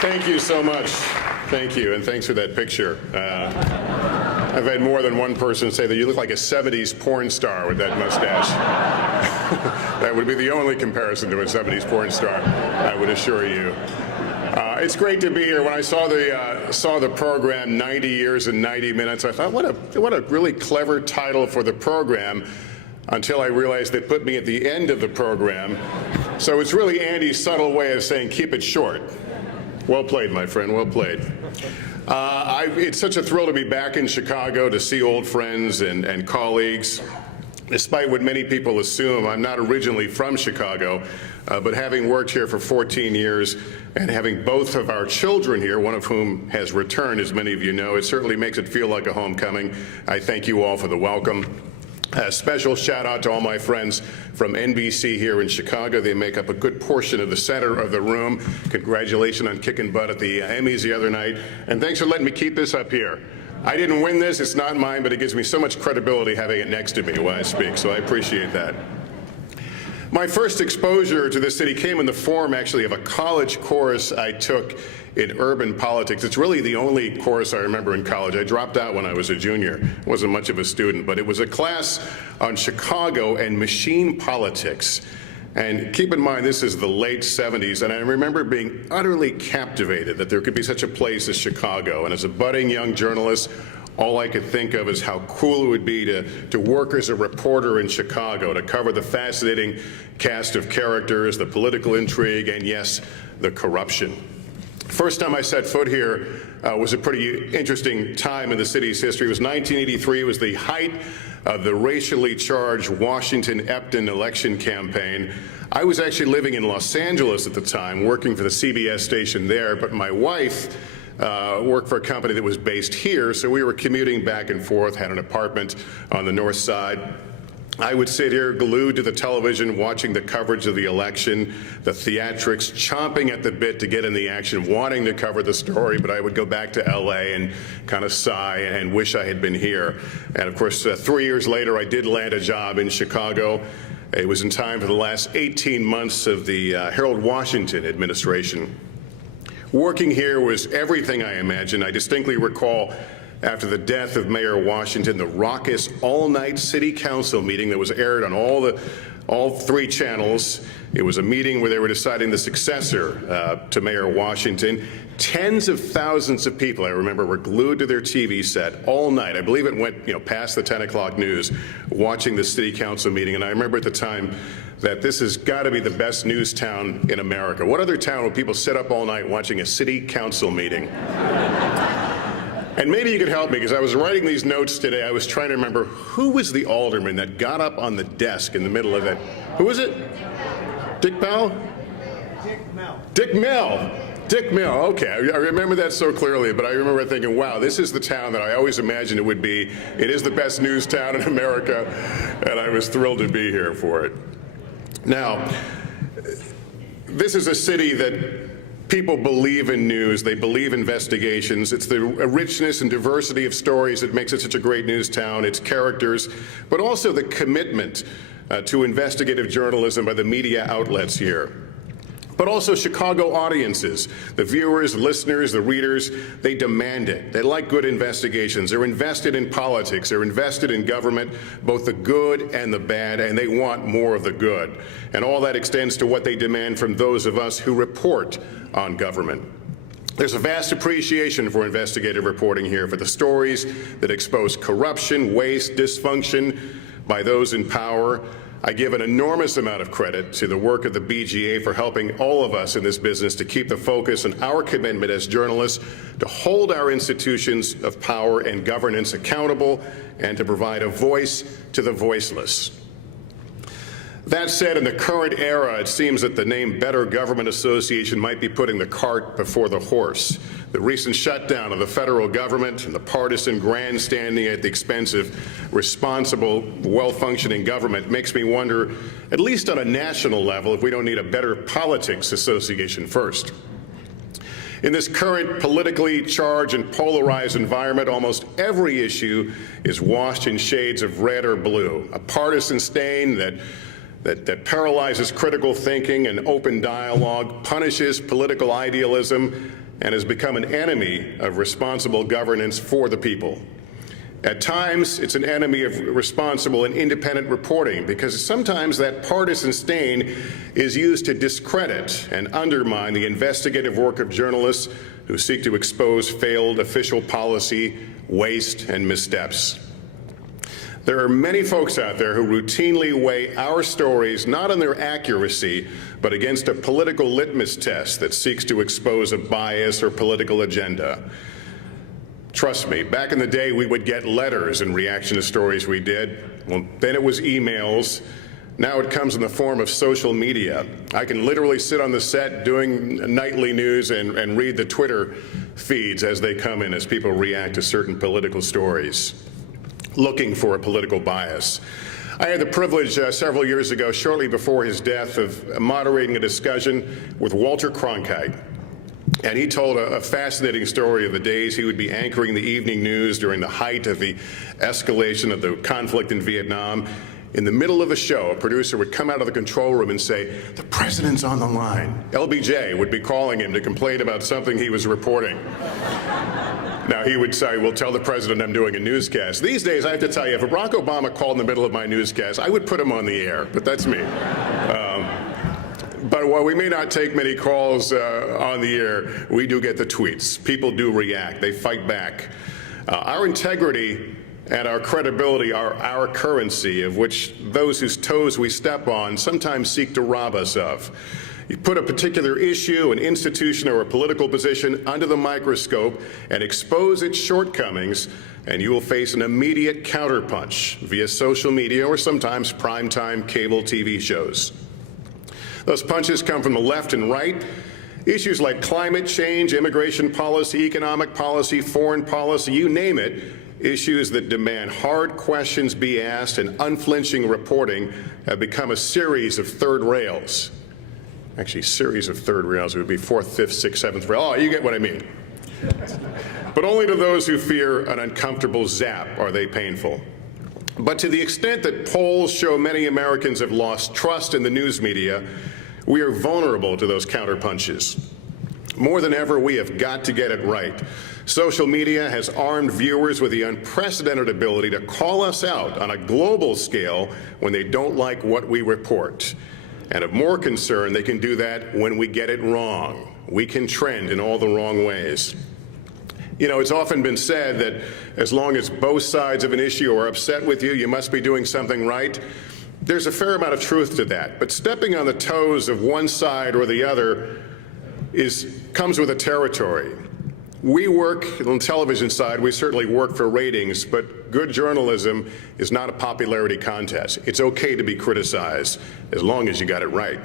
Thank you so much. Thank you, and thanks for that picture. I've had more than one person say that you look like a 70s porn star with that mustache. That would be the only comparison to a 70s porn star, I would assure you. It's great to be here. When I saw the program, 90 Years and 90 Minutes, I thought, what a really clever title for the program, until I realized they put me at the end of the program. So it's really Andy's subtle way of saying, keep it short. Well played, my friend, well played. It's such a thrill to be back in Chicago, to see old friends and colleagues. Despite what many people assume, I'm not originally from Chicago, but having worked here for 14 years and having both of our children here, one of whom has returned, as many of you know, it certainly makes it feel like a homecoming. I thank you all for the welcome. A special shout out to all my friends from NBC here in Chicago. They make up a good portion of the center of the room. Congratulations on kicking butt at the Emmys the other night. And thanks for letting me keep this up here. I didn't win this, it's not mine, but it gives me so much credibility having it next to me when I speak, so I appreciate that. My first exposure to this city came in the form, actually, of a college course I took in urban politics. It's really the only course I remember in college. I dropped out when I was a junior. I wasn't much of a student, but it was a class on Chicago and machine politics. And keep in mind, this is the late 70s, and I remember being utterly captivated that there could be such a place as Chicago. And as a budding young journalist, all I could think of is how cool it would be to work as a reporter in Chicago, to cover the fascinating cast of characters, the political intrigue, and yes, the corruption. First time I set foot here was a pretty interesting time in the city's history. It was 1983. It was the height of the racially charged Washington-Epton election campaign. I was actually living in Los Angeles at the time, working for the CBS station there, but my wife worked for a company that was based here, so we were commuting back and forth, had an apartment on the north side. I would sit here glued to the television watching the coverage of the election, the theatrics, chomping at the bit to get in the action, wanting to cover the story, but I would go back to LA and kind of sigh and wish I had been here. And of course, 3 years later, I did land a job in Chicago. It was in time for the last 18 months of the Harold Washington administration. Working here was everything I imagined. I distinctly recall, after the death of Mayor Washington, the raucous all-night city council meeting that was aired on all three channels. It was a meeting where they were deciding the successor to Mayor Washington. Tens of thousands of people, I remember, were glued to their TV set all night. I believe it went past the 10 o'clock news, watching the city council meeting. And I remember at the time that this has got to be the best news town in America. What other town would people sit up all night watching a city council meeting? And maybe you could help me, because I was writing these notes today. I was trying to remember, who was the alderman that got up on the desk in the middle of that? Who was it? Dick Bell? Dick Mell. Dick Mell. Dick Mell, okay. I remember that so clearly, but I remember thinking, wow, this is the town that I always imagined it would be. It is the best news town in America, and I was thrilled to be here for it. Now, this is a city that people believe in news, they believe investigations. It's the richness and diversity of stories that makes it such a great news town, its characters, but also the commitment to investigative journalism by the media outlets here. But also Chicago audiences, the viewers, listeners, the readers, they demand it. They like good investigations. They're invested in politics. They're invested in government, both the good and the bad, and they want more of the good. And all that extends to what they demand from those of us who report on government. There's a vast appreciation for investigative reporting here, for the stories that expose corruption, waste, dysfunction by those in power. I give an enormous amount of credit to the work of the BGA for helping all of us in this business to keep the focus on our commitment as journalists to hold our institutions of power and governance accountable and to provide a voice to the voiceless. That said, in the current era, it seems that the name Better Government Association might be putting the cart before the horse. The recent shutdown of the federal government and the partisan grandstanding at the expense of responsible, well-functioning government makes me wonder, at least on a national level, if we don't need a Better Politics Association first. In this current politically charged and polarized environment, almost every issue is washed in shades of red or blue, a partisan stain that that paralyzes critical thinking and open dialogue, punishes political idealism, and has become an enemy of responsible governance for the people. At times, it's an enemy of responsible and independent reporting because sometimes that partisan stain is used to discredit and undermine the investigative work of journalists who seek to expose failed official policy, waste, and missteps. There are many folks out there who routinely weigh our stories not on their accuracy, but against a political litmus test that seeks to expose a bias or political agenda. Trust me, back in the day, we would get letters in reaction to stories we did. Well, then it was emails. Now it comes in the form of social media. I can literally sit on the set doing nightly news and read the Twitter feeds as they come in, as people react to certain political stories, looking for a political bias. I had the privilege several years ago, shortly before his death, of moderating a discussion with Walter Cronkite. And he told a fascinating story of the days he would be anchoring the evening news during the height of the escalation of the conflict in Vietnam. In the middle of the show, a producer would come out of the control room and say, "The president's on the line." LBJ would be calling him to complain about something he was reporting. Now, he would say, "Well, tell the president I'm doing a newscast." These days, I have to tell you, if Barack Obama called in the middle of my newscast, I would put him on the air, but that's me. But while we may not take many calls on the air, we do get the tweets. People do react. They fight back. Our integrity and our credibility are our currency, of which those whose toes we step on sometimes seek to rob us of. You put a particular issue, an institution, or a political position under the microscope and expose its shortcomings, and you will face an immediate counterpunch via social media or sometimes primetime cable TV shows. Those punches come from the left and right. Issues like climate change, immigration policy, economic policy, foreign policy, you name it, issues that demand hard questions be asked and unflinching reporting have become a series of third rails. Actually, series of third rails. It would be fourth, fifth, sixth, seventh rail. Oh, you get what I mean. But only to those who fear an uncomfortable zap are they painful. But to the extent that polls show many Americans have lost trust in the news media, we are vulnerable to those counterpunches. More than ever, we have got to get it right. Social media has armed viewers with the unprecedented ability to call us out on a global scale when they don't like what we report. And of more concern, they can do that when we get it wrong. We can trend in all the wrong ways. You know, it's often been said that as long as both sides of an issue are upset with you, you must be doing something right. There's a fair amount of truth to that. But stepping on the toes of one side or the other comes with a territory. We work on the television side, we certainly work for ratings, but good journalism is not a popularity contest. It's okay to be criticized as long as you got it right.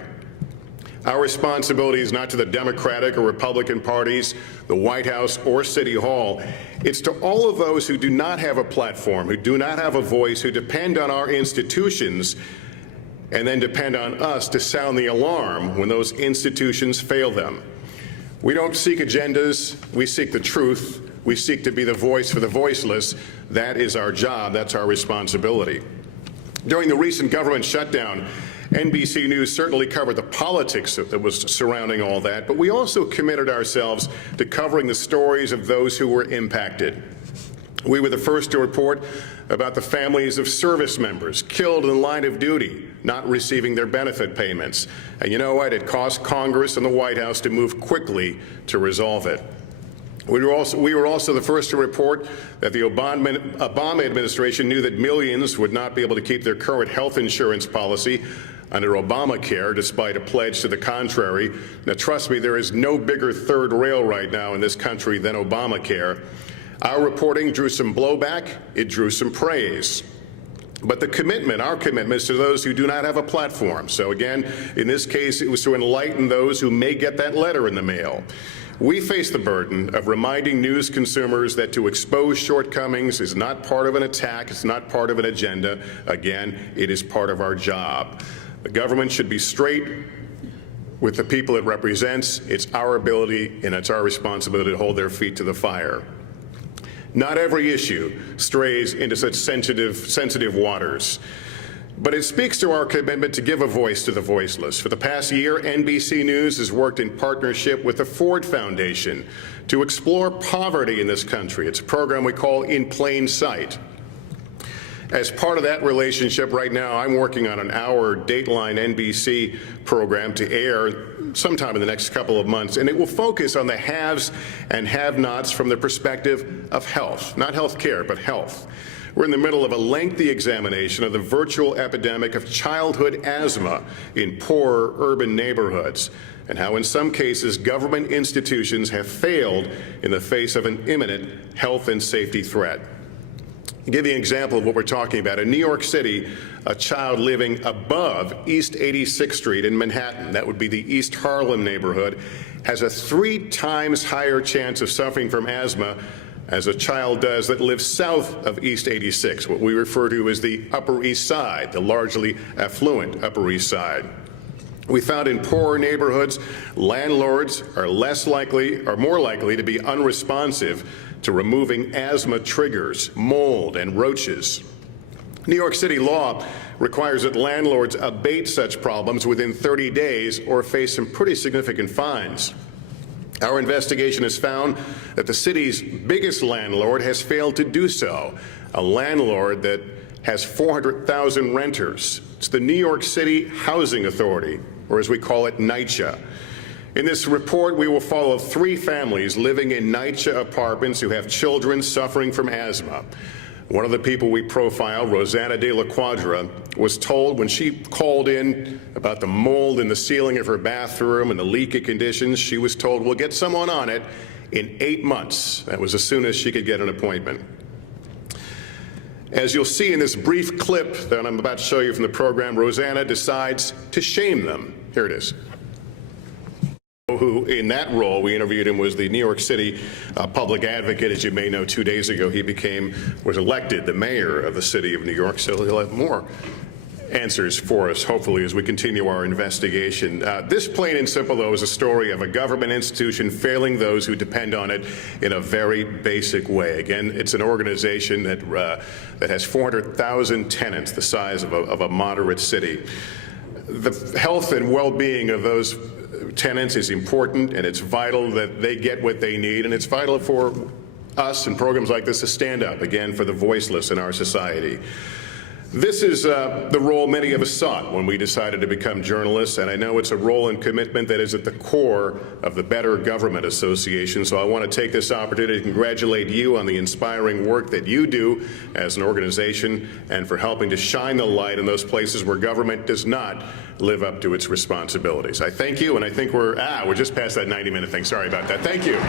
Our responsibility is not to the Democratic or Republican parties, the White House, or City Hall. It's to all of those who do not have a platform, who do not have a voice, who depend on our institutions, and then depend on us to sound the alarm when those institutions fail them. We don't seek agendas, we seek the truth. We seek to be the voice for the voiceless. That is our job, that's our responsibility. During the recent government shutdown, NBC News certainly covered the politics that was surrounding all that, but we also committed ourselves to covering the stories of those who were impacted. We were the first to report about the families of service members killed in the line of duty, not receiving their benefit payments. And you know what? It cost Congress and the White House to move quickly to resolve it. We were also the first to report that the Obama administration knew that millions would not be able to keep their current health insurance policy under Obamacare, despite a pledge to the contrary. Now, trust me, there is no bigger third rail right now in this country than Obamacare. Our reporting drew some blowback, it drew some praise. But the commitment, our commitment, is to those who do not have a platform. So again, in this case, it was to enlighten those who may get that letter in the mail. We face the burden of reminding news consumers that to expose shortcomings is not part of an attack, it's not part of an agenda. Again, it is part of our job. The government should be straight with the people it represents. It's our ability and it's our responsibility to hold their feet to the fire. Not every issue strays into such sensitive waters. But it speaks to our commitment to give a voice to the voiceless. For the past year, NBC News has worked in partnership with the Ford Foundation to explore poverty in this country. It's a program we call In Plain Sight. As part of that relationship right now, I'm working on an hour Dateline NBC program to air sometime in the next couple of months, and it will focus on the haves and have-nots from the perspective of health, not health care, but health. We're in the middle of a lengthy examination of the virtual epidemic of childhood asthma in poorer urban neighborhoods, and how in some cases government institutions have failed in the face of an imminent health and safety threat. To give you an example of what we're talking about, in New York City, a child living above East 86th Street in Manhattan, that would be the East Harlem neighborhood, has a 3 times higher chance of suffering from asthma as a child does that lives south of East 86, what we refer to as the Upper East Side, the largely affluent Upper East Side. We found in poorer neighborhoods, landlords are more likely to be unresponsive to removing asthma triggers, mold, and roaches. New York City law requires that landlords abate such problems within 30 days or face some pretty significant fines. Our investigation has found that the city's biggest landlord has failed to do so, a landlord that has 400,000 renters. It's the New York City Housing Authority, or as we call it, NYCHA. In this report, we will follow 3 families living in NYCHA apartments who have children suffering from asthma. One of the people we profiled, Rosanna De La Quadra, was told when she called in about the mold in the ceiling of her bathroom and the leaky conditions, she was told, we'll get someone on it in 8 months. That was as soon as she could get an appointment. As you'll see in this brief clip that I'm about to show you from the program, Rosanna decides to shame them. Here it is. Who, in that role, we interviewed him, was the New York City public advocate. As you may know, 2 days ago, he was elected the mayor of the city of New York, so he'll have more answers for us, hopefully, as we continue our investigation. This, plain and simple, though, is a story of a government institution failing those who depend on it in a very basic way. Again, it's an organization that has 400,000 tenants, the size of a moderate city. The health and well-being of those tenants is important, and it's vital that they get what they need, and it's vital for us and programs like this to stand up, again, for the voiceless in our society. This is the role many of us sought when we decided to become journalists, and I know it's a role and commitment that is at the core of the Better Government Association, so I want to take this opportunity to congratulate you on the inspiring work that you do as an organization and for helping to shine the light in those places where government does not live up to its responsibilities. I thank you, and I think we're just past that 90-minute thing. Sorry about that. Thank you.